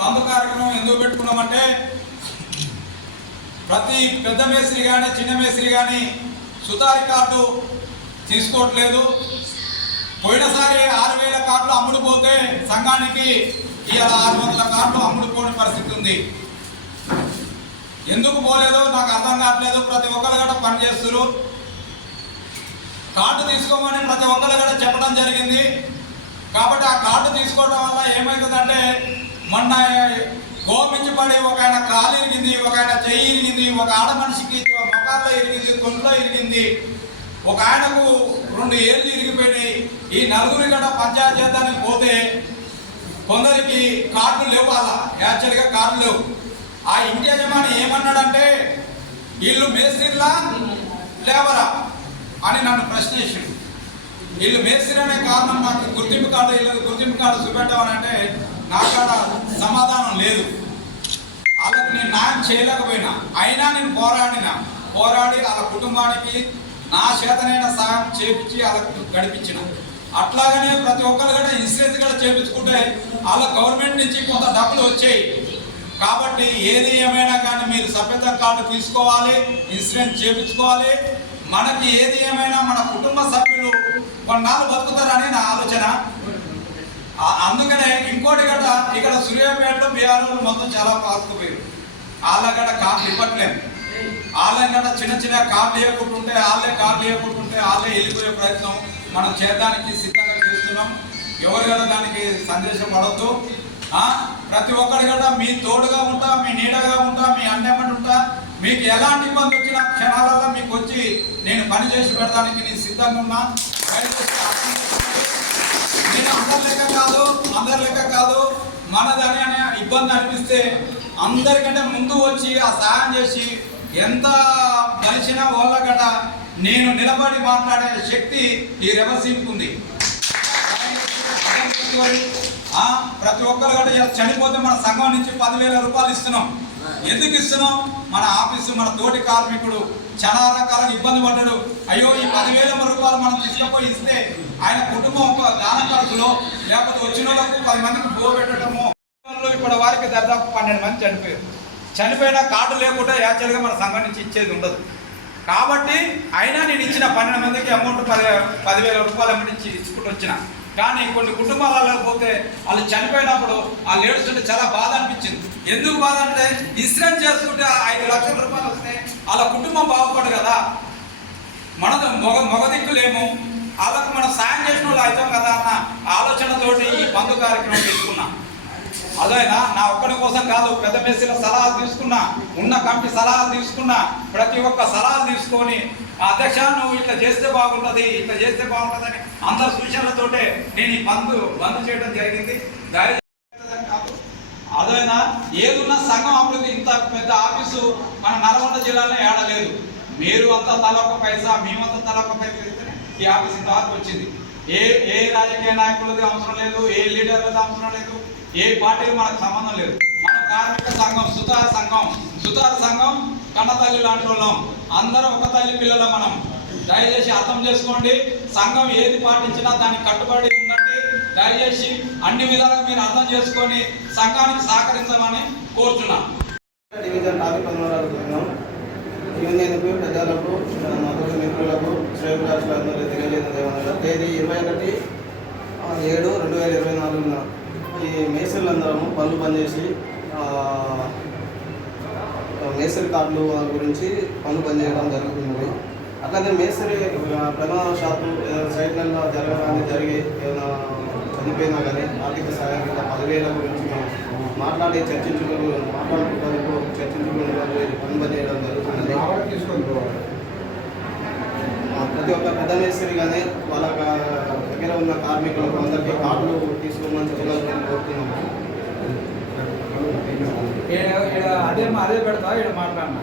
బంధు కార్యక్రమం ఎందుకు పెట్టుకున్నామంటే ప్రతి పెద్ద మేస్త్రి కానీ చిన్న మేస్త్రి కానీ సుతారి కార్డు తీసుకోవట్లేదు. పోయినసారి 6,000 కార్డులు అమ్ముడుపోతే సంఘానికి ఇవాళ 600 కార్డులు అమ్ముడుపోని పరిస్థితి ఉంది. ఎందుకు పోలేదో నాకు అర్థం కావట్లేదు. ప్రతి ఒక్కరు కూడా పనిచేస్తారు. కార్డు తీసుకోమని ప్రతి ఒక్కరు కూడా చెప్పడం జరిగింది. కాబట్టి ఆ కార్డు తీసుకోవడం వల్ల ఏమవుతుందంటే మొన్న గోమించి పడి ఒక ఆయన కాలు ఇరిగింది, ఒక ఆయన చెయ్యి ఇరిగింది, ఒక ఆడ మనిషికి మొఖాల్లో ఇరిగింది, తొంట్లో ఇరిగింది, ఒక ఆయనకు 2 ఏళ్ళు ఇరిగిపోయినాయి. ఈ నలుగురి కూడా పంచాయతీ చేద్దానికి పోతే కొందరికి కార్డులు లేవు. అలా యాక్చువల్గా కార్డులు లేవు. ఆ ఇంటి యజమాని ఏమన్నాడంటే వీళ్ళు మేస్త్రిలా లేవరా అని నన్ను ప్రశ్నించాడు. వీళ్ళు మేస్త్రి అనే కారణం నాకు గుర్తింపు కార్డు వీళ్ళకి గుర్తింపు కార్డు చూపెట్టామని అంటే నాకు సమాధానం లేదు. వాళ్ళకి నేను న్యాయం చేయలేకపోయినా అయినా నేను పోరాడి వాళ్ళ కుటుంబానికి నా చేతనైన సహాయం చేపించి వాళ్ళకు గడిపించిన. అట్లాగనే ప్రతి ఒక్కరు కూడా ఇన్సూరెన్స్ కూడా చేయించుకుంటే వాళ్ళ గవర్నమెంట్ నుంచి కొంత డబ్బులు వచ్చాయి. కాబట్టి ఏది ఏమైనా కానీ మీరు సభ్యత కార్డు తీసుకోవాలి, ఇన్సూరెన్స్ చేయించుకోవాలి. మనకి ఏది ఏమైనా మన కుటుంబ సభ్యులు కొన్నాళ్ళు బతుకుతారని నా ఆలోచన. అందుకనే ఇంకోటి కూడా ఇక్కడ సూర్యాపేటలో బీఆర్ఓలు మొత్తం చాలా పాతుకుపోయారు. వాళ్ళ కార్డు ఇవ్వట్లేదు. వాళ్ళ చిన్న చిన్న కార్డు వేయకుంటుంటే వాళ్ళే వెళ్ళిపోయే ప్రయత్నం మనం చేయడానికి సిద్ధంగా చేస్తున్నాం. ఎవరు కూడా దానికి సందేశం పడద్దు. ప్రతి ఒక్కరి కూడా మీ తోడుగా ఉంటా, మీ నీడగా ఉంటా, మీ అండమని ఉంటా. మీకు ఎలాంటి ఇబ్బంది వచ్చినా క్షణాలలో మీకు వచ్చి నేను పని చేసి పెడతానికి నేను సిద్ధంగా ఉన్నా. నేను అందరి లెక్క కాదు మనదని అనే ఇబ్బంది అనిపిస్తే అందరికంటే ముందు వచ్చి ఆ సాయం చేసి ఎంత కలిసినా వాళ్ళ గట నేను నిలబడి మాట్లాడే శక్తి ఈ రెవెన్యూకి ఉంది. ప్రతి ఒక్కరు కూడా చనిపోతే మన సంఘం నుంచి 10,000 రూపాయలు ఇస్తున్నాం. ఎందుకు ఇస్తున్నాం? మన ఆఫీసు మన తోటి కార్మికుడు చాలా రకాల ఇబ్బంది పడ్డాడు. అయ్యో ఈ 10,000 రూపాయలు మనం తీసుకుపోయి ఇస్తే ఆయన కుటుంబం ఒక దాన ఖర్చులో లేకపోతే వచ్చిన వాళ్ళకు 10 మందికి బో పెట్టడము. ఇప్పటి వారికి దాదాపు 12 మంది చనిపోయారు. చనిపోయిన కార్డు లేకుండా యాక్చువల్గా మన సంఘం నుంచి ఇచ్చేది ఉండదు. కాబట్టి అయినా నేను ఇచ్చిన 12 మందికి అమౌంట్ 10,000 రూపాయలు అమౌంట్ ఇచ్చుకుంటూ వచ్చిన. కానీ కొన్ని కుటుంబాలలో పోతే వాళ్ళు చనిపోయినప్పుడు వాళ్ళు ఏడుస్తుంటే చాలా బాధ అనిపించింది. ఎందుకు బాధ అంటే ఇన్సూరెన్స్ చేసుకుంటే 5 లక్షల రూపాయలు వస్తే వాళ్ళ కుటుంబం బాగుపడు కదా. మన మగ దిక్కులేము, వాళ్ళకు మనం సాయం చేసిన వాళ్ళు అవుతాం కదా అన్న ఆలోచనతోటి ఈ బంధు కార్యక్రమం తీసుకున్నా. అదైనా నా ఒక్కడి కోసం కాదు, పెద్ద మేస్త్రిల సలహాలు తీసుకున్నా, ఉన్న కమిటీ సలహాలు తీసుకున్నా. ప్రతి ఒక్క సలహాలు తీసుకొని అధ్యక్ష నువ్వు ఇట్లా చేస్తే బాగుంటుంది, ఇట్లా చేస్తే బాగుంటుంది అని అందరి సూచనలతోటే నేను ఈ బంద్ చేయడం జరిగింది. కాదు అదైనా ఏదున్న సంఘం అభివృద్ధి ఇంత పెద్ద ఆఫీసు మన నల్గొండ జిల్లాలో ఏడలేదు. మీరు అంతా తల ఒక పైసా, మేమంతా తల ఒక పైసా ఇస్తేనే ఈ ఆఫీస్ ఇంతవరకు వచ్చింది. ఏ రాజకీయ నాయకులది అవసరం లేదు, ఏ లీడర్లది అవసరం లేదు, ఏ పార్టీకి మనకు సంబంధం లేదు. మన కార్మిక సంఘం సుతార సంఘం కన్నతల్లి లాంటి వాళ్ళం. అందరం ఒక తల్లి పిల్లల మనం. దయచేసి అర్థం చేసుకోండి. సంఘం ఏది పాటించినా దానికి కట్టుబడి ఉండండి. దయచేసి అన్ని విధాలుగా మీరు అర్థం చేసుకొని సంఘానికి సహకరించమని కోరుతున్నాం. డివిజన్ యూనియన్కు పెద్దలకు మద్దతు మిత్రులకు శ్రేయభిలాషులందరూ తెలియజేయడం తేదీ 21/7/2024 ఈ మేస్త్రులందరము పనులు పనిచేసి మేస్త్రి కార్డులు గురించి పనులు పనిచేయడం జరుగుతుంది. అట్లాగే మేస్త్రి ప్రధాన షాపు సైట్లలో జరిగి ఏదైనా చనిపోయినా కానీ ఆర్థిక సహాయం కింద 10,000 గురించి మేము చర్చించుకుని పనులు పనిచేయడం జరుగుతుంది. ప్రతి ఒక్క పెద్ద మేస్త్రి కానీ వాళ్ళ దగ్గర ఉన్న కార్మికులకు అందరికీ కార్డులు తీసుకోమని చెప్పాలని కోరుతున్నాము. అదే పెడతా ఇక్కడ మాట్లాడినా.